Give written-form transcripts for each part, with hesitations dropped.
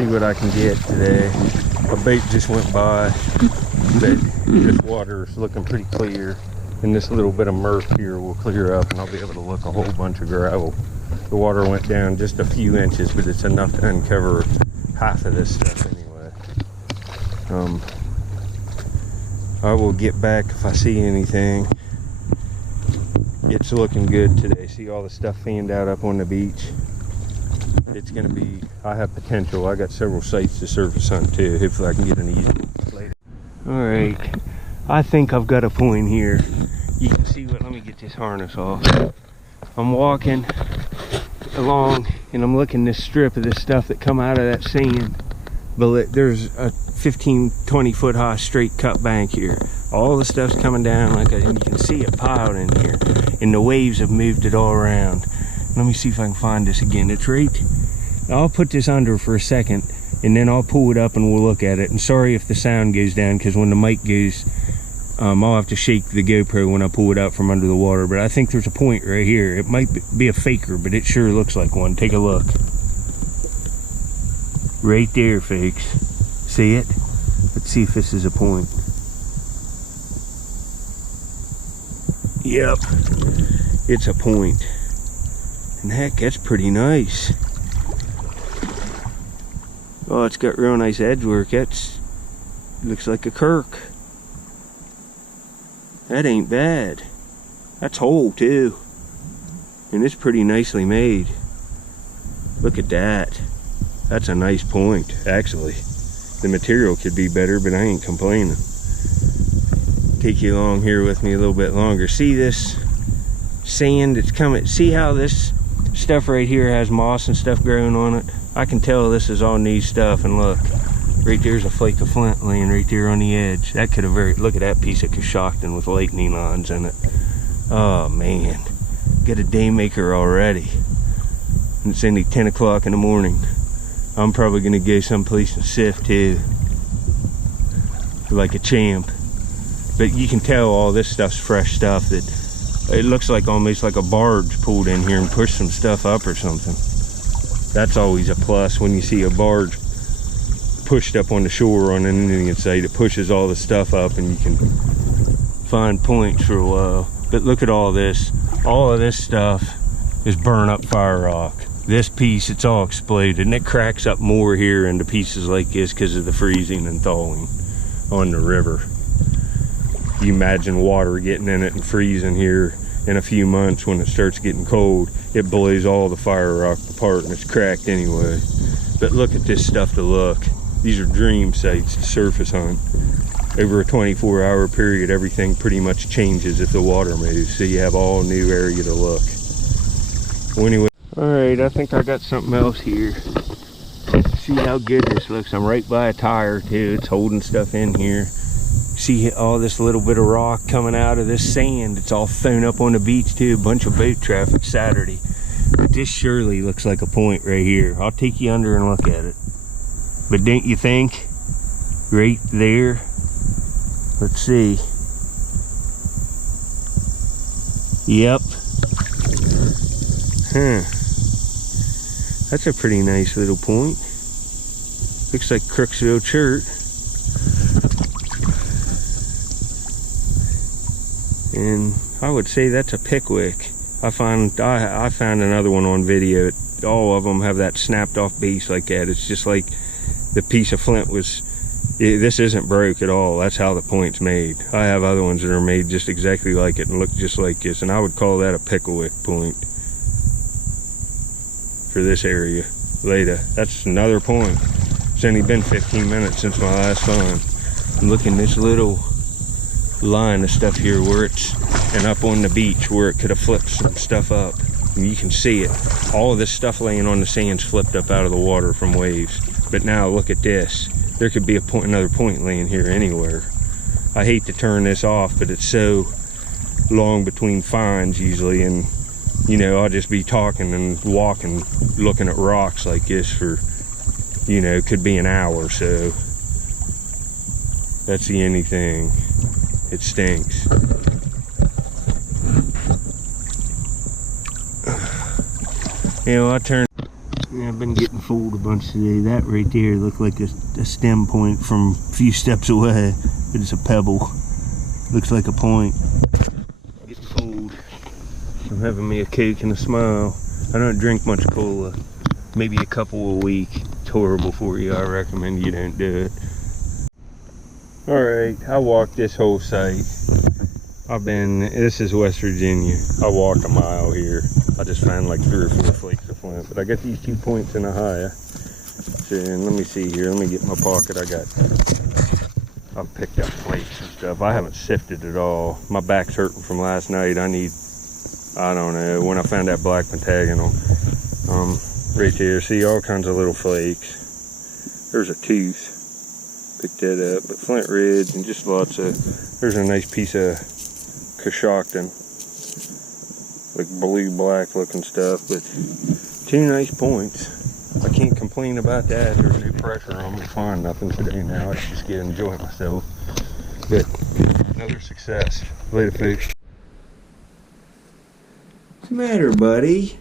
see what I can get today. A bait just went by, but this water is looking pretty clear, and this little bit of murk here will clear up, and I'll be able to look a whole bunch of gravel. The water went down just a few inches, but it's enough to uncover half of this stuff anyway. I will get back if I see anything. It's looking good today. See all the stuff fanned out up on the beach. It's gonna be, I have potential. I got several sites to surface hunt too. Hopefully I can get an easy one later. All right, I think I've got a point here. You can see what, let me get this harness off. I'm walking along and I'm looking this strip of this stuff that come out of that sand. But there's a 15-20 foot high straight cut bank here. All the stuff's coming down like and you can see it piled in here, and the waves have moved it all around. Let me see if I can find this again. It's right, I'll put this under for a second and then I'll pull it up and we'll look at it. And sorry if the sound goes down, because when the mic goes, I'll have to shake the GoPro when I pull it out from under the water. But I think there's a point right here. It might be a faker, but it sure looks like one. Take a look. Right there, folks. See it? Let's see if this is a point. Yep, it's a point. And heck, that's pretty nice. Oh, it's got real nice edge work. Looks like a kirk. That ain't bad. That's whole too. And it's pretty nicely made. Look at that. That's a nice point, actually. The material could be better, but I ain't complaining. Take you along here with me a little bit longer. See this sand that's coming? See how this stuff right here has moss and stuff growing on it? I can tell this is all new stuff. And look, right there's a flake of flint laying right there on the edge. That could have look at that piece of Cousteau with lightning lines in it. Oh man, get a daymaker already. And it's only 10 o'clock in the morning. I'm probably gonna go someplace and sift too, like a champ. But you can tell all this stuff's fresh stuff. That it looks like almost like a barge pulled in here and pushed some stuff up or something. That's always a plus when you see a barge pushed up on the shore on an Indian site. It pushes all the stuff up and you can find points for a while. But look at all this. All of this stuff is burnt up fire rock. This piece, it's all exploded, and it cracks up more here into pieces like this because of the freezing and thawing on the river. You imagine water getting in it and freezing here in a few months. When it starts getting cold, it blows all the fire rock apart and it's cracked anyway. But look at this stuff to look. These are dream sites to surface hunt. Over a 24-hour period, everything pretty much changes if the water moves, so you have all new area to look. Well, anyway, all right, I think I got something else here. See how good this looks. I'm right by a tire too. It's holding stuff in here. See all this little bit of rock coming out of this sand. It's all thrown up on the beach too. A bunch of boat traffic Saturday. But this surely looks like a point right here. I'll take you under and look at it. But don't you think? Right there. Let's see. Yep. Huh. That's a pretty nice little point. Looks like Crooksville Church. And I would say that's a pickwick. I found another one on video. All of them have that snapped off base like that. It's just like the piece of flint was, this isn't broke at all. That's how the point's made. I have other ones that are made just exactly like it and look just like this, and I would call that a pickwick point for this area. Later, that's another point. It's only been 15 minutes since my last time. I'm looking this little line of stuff here where it's, and up on the beach where it could have flipped some stuff up. And you can see it. All of this stuff laying on the sand's flipped up out of the water from waves. But now look at this. There could be a point, another point laying here anywhere. I hate to turn this off, but it's so long between finds usually, and you know, I'll just be talking and walking, looking at rocks like this for, you know, could be an hour. So that's the only thing. It stinks. You know, I turned. Yeah, I've been getting fooled a bunch today. That right there looked like a stem point from a few steps away, but it's a pebble. Looks like a point. Getting fooled. I'm having me a cake and a smile. I don't drink much cola. Maybe a couple a week. It's horrible for you. I recommend you don't do it. Alright, I walked this whole site. This is West Virginia. I walked a mile here. I just found like 3 or 4 flakes of flint. But I got these 2 points in Ohio. So, and let me see here. Let me get in my pocket. I've picked up flakes and stuff. I haven't sifted at all. My back's hurting from last night. I don't know. When I found that black pentagonal. Right there. See all kinds of little flakes. There's a tooth. Picked that up. But flint reds and just lots of... There's a nice piece of Cousteau, like blue-black looking stuff, but 2 nice points. I can't complain about that. There's no pressure on me to find nothing today now. I just get to enjoy myself. But another success. Later, folks. What's the matter, buddy?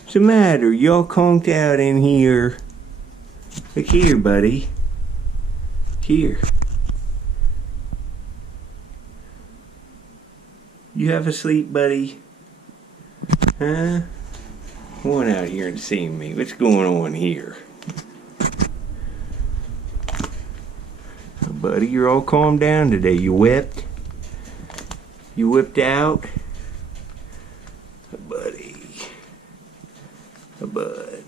What's the matter? Y'all conked out in here. Look here, buddy. Here. You have a sleep, buddy? Huh? Come on out here and see me. What's going on here? Oh, buddy, you're all calmed down today. You whipped? You whipped out? Oh, buddy. Oh, bud.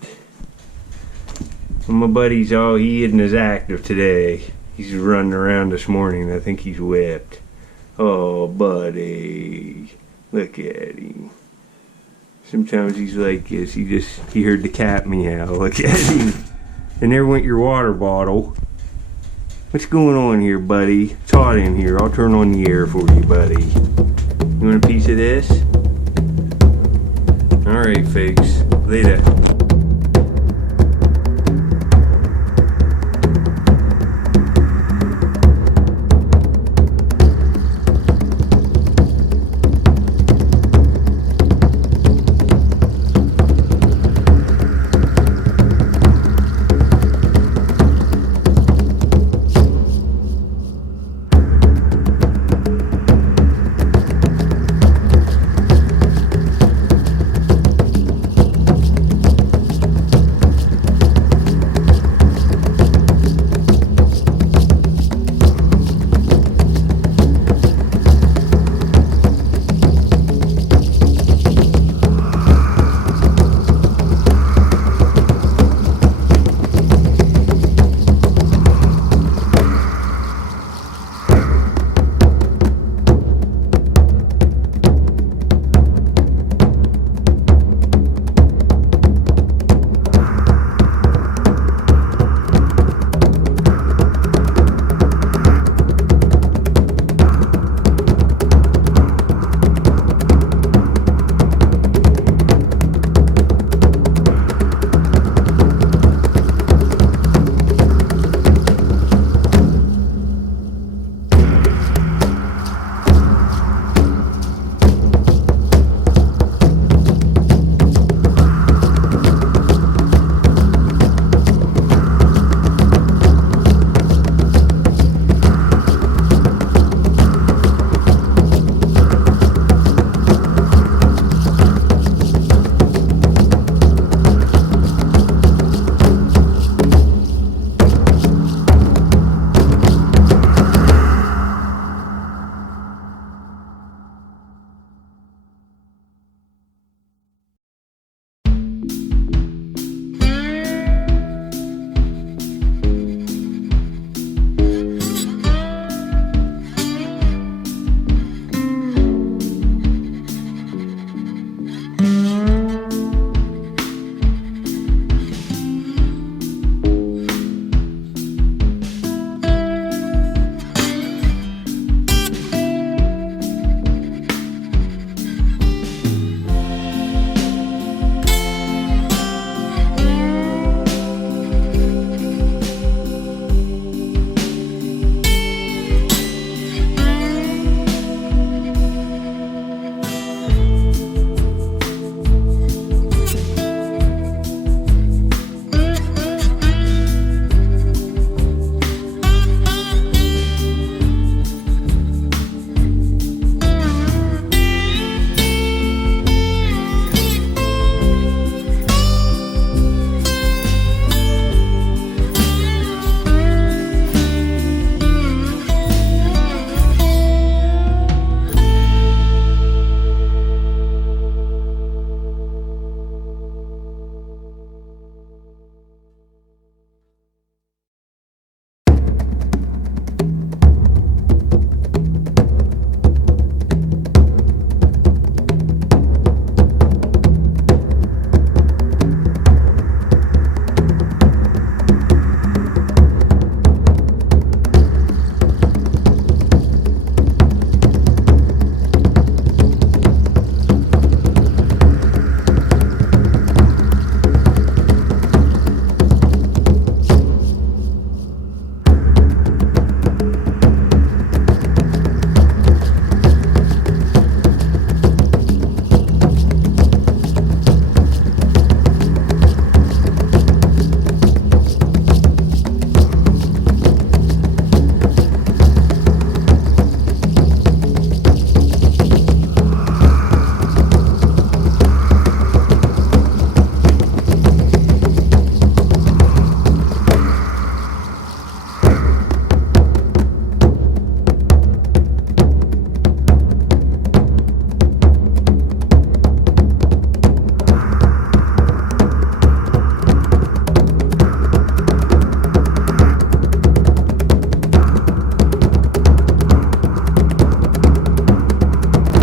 Well, my buddy's he isn't as active today. He's running around this morning. I think he's whipped. Oh, buddy. Look at him. Sometimes he's like this. He heard the cat meow. Look at him. And there went your water bottle. What's going on here, buddy? It's hot in here. I'll turn on the air for you, buddy. You want a piece of this? Alright, folks. Later.